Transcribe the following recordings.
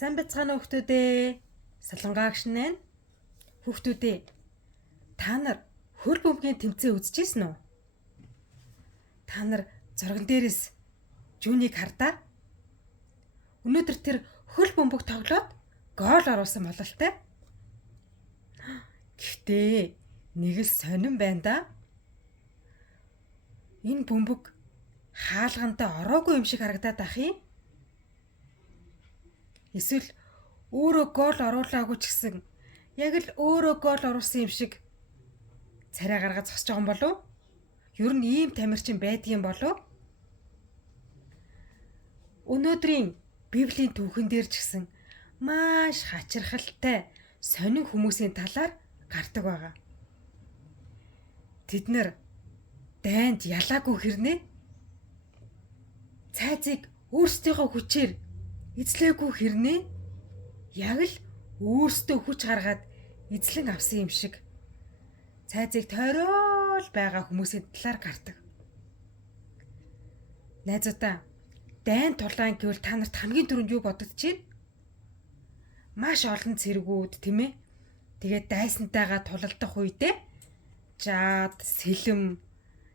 Сайн бацгаана хүүхдүүдээ. Солонгаагш нэ. Хүүхдүүдээ. Та нар хөл бөмбөгийн тэмцээн үзчихсэн үү? Та нар зурган дээрээс Жүүнийг хардаа. Өнөөдөр тэр хөл бөмбөг тоглоод гол оруулсан бололтой. Гэхдээ нэг л сонирн байна да. Энэ бөмбөг хаалгандаа ороогүй юм шиг харагдаад ах юм. Эсвэл өөрөө гол оруулаагүй ч гэсэн яг л өөрөө гол оруулсан юм шиг царай гаргаж зогсож байгаа юм болов? Ер нь ийм тамирчин байдгийн болов? Өнөөдрийн Библийн түүхэн дээр ч гэсэн маш хачирхалтай сонин хүмүүсийн талаар гардаг байгаа. Тэд нар дайнд ялаагүй хэрнээ цайзыг өөрсдийнхөө хүчээр эзлээгүй хэрнээ яг л өөрсдөө хүч гаргаад эзлэн авсан юм шиг цайзыг тойрол байгаа хүмүүсийн талаар гардаг. Найзуудаа, дайн тулаан гэвэл та нарт хамгийн түрүүнд юу бодогдчихэв? Маш олон цэргүүд, тийм ээ? Тэгээд дайсантайгаа тулалдах үедээ жаад, сэлэм,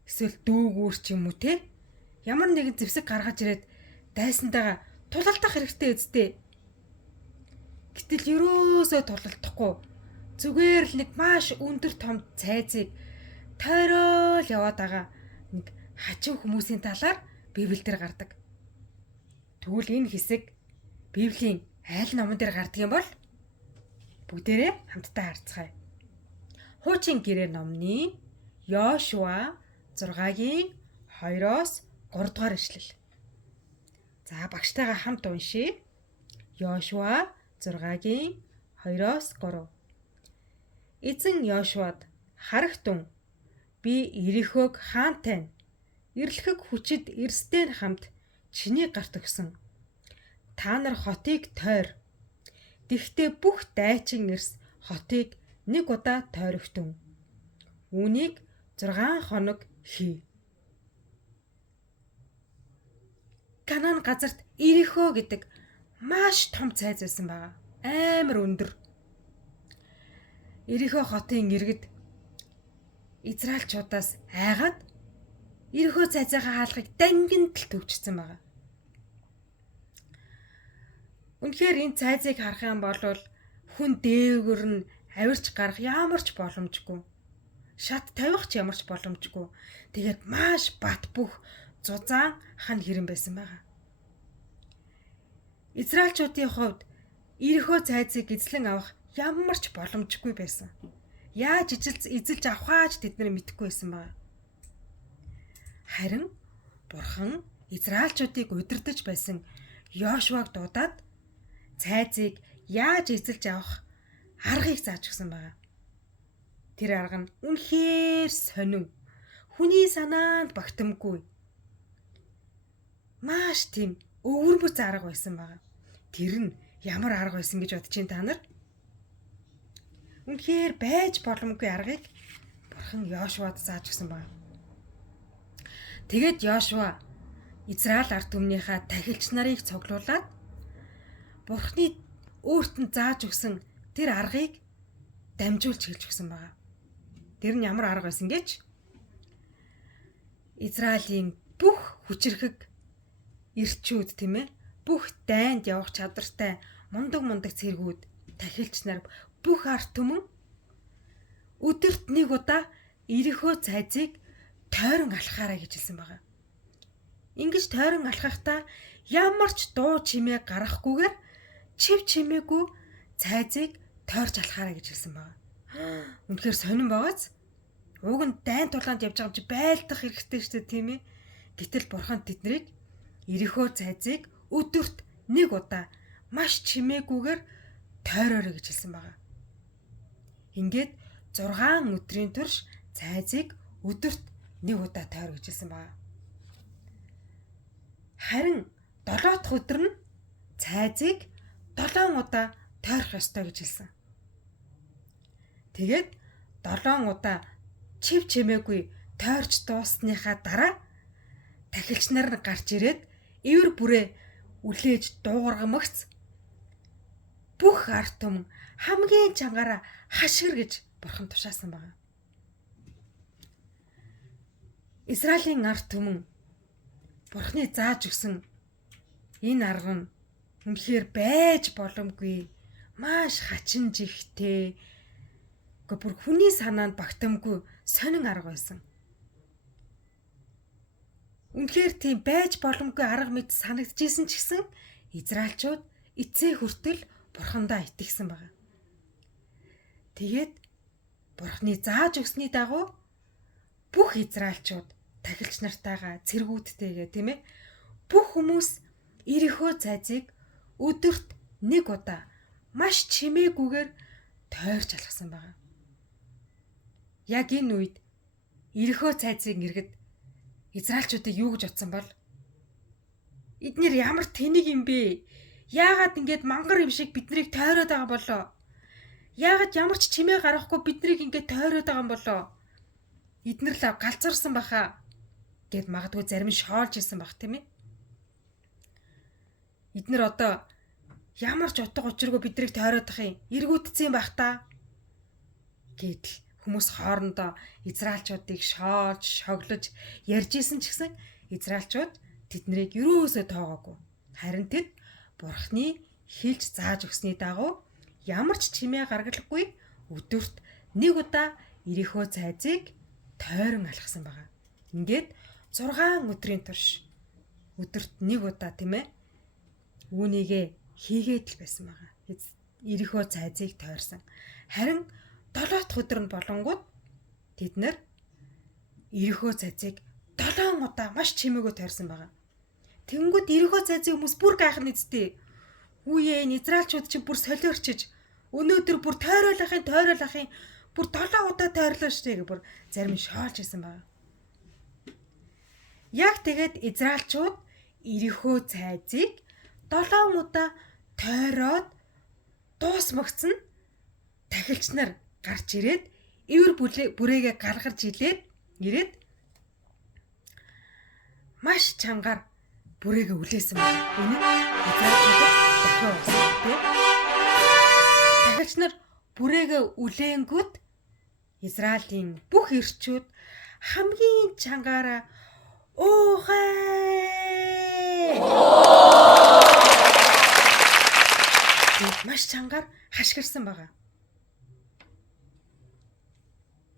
эсвэл дүүгүүр ч юм уу те ямар нэгэн зэвсэг гаргаж ирээд дайсантайгаа тулалдах хэрэгтэй үсттэй. Гэтэл ерөөсөө тулалдахгүй зүгээр л нэг маш өндөр том цайзыг тойрол яваад байгаа нэг хачин хүмүүсийн талаар Библиэлд гардаг. Тэгвэл энэ хэсэг Библийн айл номон дээр гардаг юм бол бүгдээрээ хамтдаа харцгаая. Хуучин гэрээ номны Йошуа 6-гийн 2-оос 3 дугаар ишлэл. За багштайгаа хамт уншийе. Йошуа 6-гийн 2-оос 3. Эзэн Йошуад харагтун би Ирихог хаантай ирлэхэг хүчит эрсдээр хамт чиний гарт өгсөн. Та нар хотыг тойр. Тэгтээ бүх дайчин эрс хотыг нэг удаа тойрогтун. Үүнийг 6 хоног хий. Канаан газарт Ирихо гэдэг маш том цайз байсан байгаа. Амар өндөр. Ирихо хотын иргэд Израильчуудаас айгаад Ирихо цайзынхаа хаалгыг дангинд л төвчсөн байгаа. Үнэхээр энэ цайзыг харах юм бол хүн дээгүүр нь авирч гарах ямар ч боломжгүй. Шат тавих ч ямар ч боломжгүй. Тэгээд маш бат бөх зузаан хан хэрэн байсан байгаа. Израильчуудын хувьд Ирихо цайзыг эзлэн авах ямар ч боломжгүй байсан. Яаж эзэлж авахаач тэд нар мэдэхгүй байсан байгаа. Харин Бурхан Израильчуудыг удирдах байсан Йошуаг дуудаад цайзыг яаж эзэлж авах аргыг зааж өгсөн байгаа. Тэр арга нь үнэхээр сонин. Хүний санаанд багтамгүй. Маш тийм өвөрмөц арга байсан байгаа. Тэр нь ямар арга байсан гэж бодож байна та нар? Үнэхээр байж боломгүй аргыг Бурхан Йошуад зааж өгсөн байна. Тэгээд Йошуа Израиль ард түмнийхээ тахилч нарыг цуглуулад Бурханы өөрт нь зааж өгсөн тэр аргыг дамжуулж хэлж өгсөн байна. Тэр нь ямар арга байсан гэж? Израилийн бүх хүчирхэг эрчүүд тийм ээ бүх дайнд явах чадвартай мундаг цэргүүд тахилч нар бүх ард түмэн өдөрт нэг удаа Ирихо цайзыг тойрон алхаарай гэж хэлсэн байгаа. Ингиж тойрон алхахдаа ямар ч дуу чимээ гаргахгүйгээр чив чимээгүй цайзыг тойрч алхаарай гэж хэлсэн байгаа. Үнэхээр сонирн байгааз. Уг нь дайн тулаанд явж байгаа юм чи байлдах хэрэгтэй шүү дээ тийм ээ. Гэтэл Бурхан тэднийг Ирихо цайзыг өдөрт нэг удаа маш чимээгүйгээр тойроорой гэж хэлсэн байгаа. Ингээд 6 өдрийн турш цайзыг өдөрт нэг удаа тойр гэж хэлсэн байгаа. Харин 7 дахь өдөр нь цайзыг 7 удаа тойрох ёстой гэж хэлсэн. Тэгээд 7 удаа чив чимээгүй тойрч дуусныхаа дараа тахилч нар гарч ирээд эвэр бүрээ үлээж дуугаргамагц бүх ард түмэн хамгийн чангаараа хашгир гэж бурхан тушаасан байна. Израилийн ард түмэн бурханы зааж өгсөн энэ арга нь үнэхээр байж боломгүй, маш хачин жигтэй, бүр хүний санаанд багтамгүй сонин арга байсан. Үнэхээр тийм байж боломгүй арга мэд санагдчихсэн ч гэсэн израильчууд эцээ хүртэл бурхандаа итгэсэн байна. Тэгээд бурханы зааж өгсөний дагуу бүх израильчууд тахилч нартайгаа цэргүүдтэйгээ тийм ээ бүх хүмүүс Ирихо цайзыг өдөрт нэг удаа маш чимээгүйгээр тойрч алгасан байна. Яг энэ үед Ирихо цайзыг иргэд израильчуудыг юу гэж бодсон бол эднэр ямар тэнийг юм бэ? Яагаад ингэж мангар юм шиг биднийг тойроод байгаа болоо? Яагаад ямар ч чимээ гаргахгүй биднийг ингэж тойроод байгаа юм болоо? Эднэр л галзуурсан баха гэд магадгүй зарим нь шоолж исэн бах тийм ээ. Эднэр одоо ямар ч утга учиргүй биднийг тойроод ах юм эргүүдцэн байх та гэдэл хүмүүс хоорондоо израильчуудыг шоолж шоглож ярьж исэн ч гэсэн израильчууд тэднийг юусоо тоогоогүй. Харин тэд бурхны хэлж зааж өгсөний дагуу ямар ч чимээ гаргалахгүй өдөрт нэг удаа Ирихо цайзыг тойрон алхсан байгаа. Ингээд 6 өдрийн турш өдөрт нэг удаа тийм ээ үүнийгээ хийгээд л байсан байгаа. Ирихо цайзыг тойрсон. Харин 7 дахь өдөр нь болонгууд тэд нэр Ирихо цайзыг 7 удаа маш чимээгөө тойрсон байгаа. Тэнгүүд Ирихо цайзыг хүмүүс бүр гайхна эцтэй. Үе энэ израильчууд чи бүр солиорчиж өнөөдөр бүр тойруулахын бүр 7 удаа тойрлоо штэ гэх бүр зарим шоолж исэн байгаа. Яг тэгээд израильчууд Ирихо цайзыг 7 удаа тойроод дуусмагцсан тахилч нар гарч ирээд эвэр бүрээгээ гаргаж ирээд маш чангаар бүрээгээ үлээсэн байна. Энэ израильчууд дахин болсон тийм. Тахилч нар бүрээгээ үлээнгүүт Израилийн бүх эрчүүд хамгийн чангаараа оохай маш чангаар хашгирсан байгаа.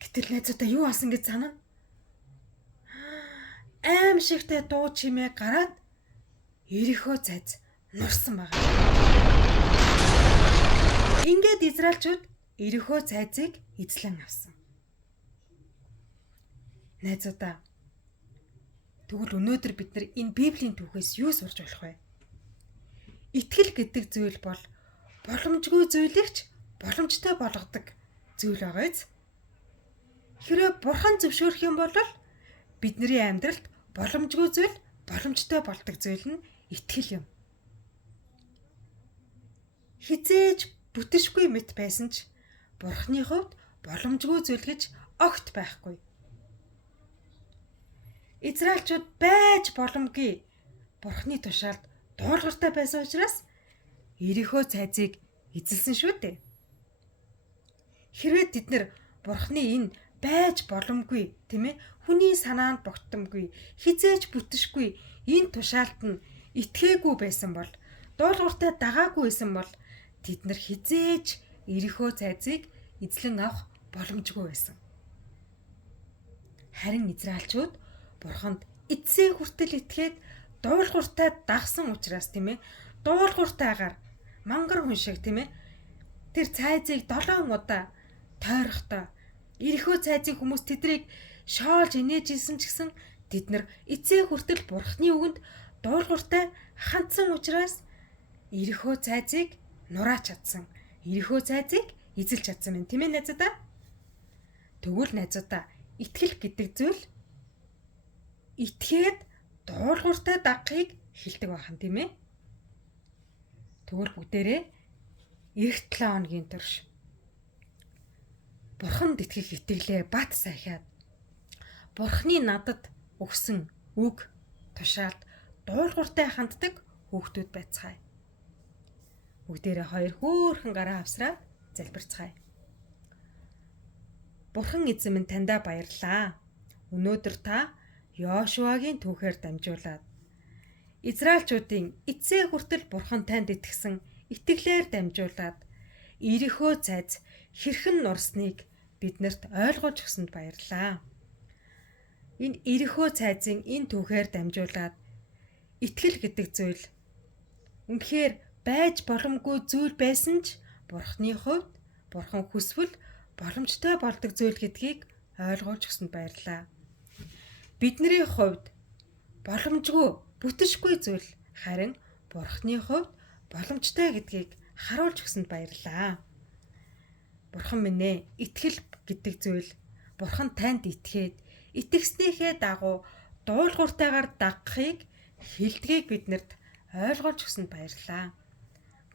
Гэтэл найзуудаа юу асан гэж санана? Аим шигтэй дуу чимээ гараад Ирихо цайз нурсан байгаа. Ингээд израильчууд Ирихо цайзыг эзлэн авсан. Найзуудаа тэгвэл өнөөдөр бид нар энэ Библийн түүхээс юу сурч болох вэ? Итгэл гэдэг зүйл бол боломжгүй зүйлэгч боломжтой болгодог зүйл байгаа биз? Хэрэв бурхан зөвшөөрөх юм бол бидний амьдралд боломжгүй зүйл боломжтой болдог зүйл нь итгэл юм. Хизээж бүтэмжгүй мэт байсан ч бурханы хувьд боломжгүй зүйл гэж огт байхгүй. Израильчууд байж боломгүй бурханы тушаалд дуулууртай байсан учраас Ирихо цайзыг эзэлсэн шүү дээ. Хэрвээ бид нэр бурханы энэ байж боломгүй тийм ээ хүний санаанд тогтмогүй хизээж бүтэмжгүй энэ тушаалд нь итгээгүй байсан бол дуулууртай дагаагүй байсан бол тэд нар хизээж Ирихо цайзыг эзлэн авах боломжгүй байсан. Харин израильчууд бурханд эцсээ хүртэл итгээд дуулууртай дагсан учраас тийм ээ дуулууртайгаар мангар хүн шиг тийм ээ тэр цайзыг 7 удаа тойрохдоо Ирихо цайзыг хүмүүс тэдрийг шоолж инээж исэн ч гэсэн тэд нар эцсээ хүртэл бурхны үгэнд дуулууртай хандсан учраас Ирихо цайзыг нурааж чадсан. Ирихо цайзыг эзэлж чадсан байна тийм ээ найзуудаа. Тэгвэл найзуудаа итгэл гэдэг зүйл итгээд дуулууртай дагахыг хэлдэг байна тийм ээ. Тэгвэл бүгдээрээ эх 7 хоногийн турш бурханд итгэх итгэлээ бат сайхаад бурхны надад өгсөн үг тушаалд дуулууртай ханддаг хүүхдүүд байцгаая. Бүгдээрээ хоёр хөөрхөн гараа авсраад залбирцгаая. Бурхан эзэн минь таньда баярлалаа. Өнөөдөр та Йошуагийн түүхээр дамжуулаад Израильчуудын эцсээ хүртэл Бурхан танд итгэсэн итгэлээр дамжуулаад Ирихөө цайз хэрхэн нурсныг биднэрт ойлгуулж өгсөнд баярлалаа. Энэ Ирихөө цайзын энэ түүхээр дамжуулаад итгэл гэдэг зүйл үнэхээр байж боломгүй зүйл байсан ч Бурханы хувьд Бурхан хүсвэл боломжтой болдог зүйл гэдгийг ойлгуулж өгсөнд баярлалаа. Бидний хувьд боломжгүй, бүтшгүй зүйл харин Бурханы хувьд боломжтой гэдгийг харуулж өгсөнд баярлалаа. Бурхан минь ээ, итгэл гэдэг зүйл Бурхан танд итгээд итгэснийхээ дагуу дуулууртайгаар дагахыг хэлдгийг биднэрт ойлгуулж өгсөнд баярлалаа.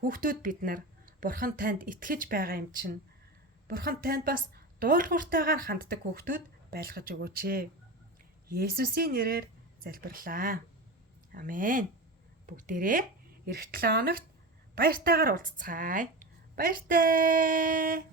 Хүүхдүүд бид нар Бурхан танд итгэж байгаа юм чинь Бурхан танд бас дуулууртайгаар ханддаг хүүхдүүд байлгаж өгөөч ээ. Есүсийн нэрээр залбирлаа. Амен. Бүгдээрээ эх 7 хоногт баяртайгаар уулзцаая. Баяртай.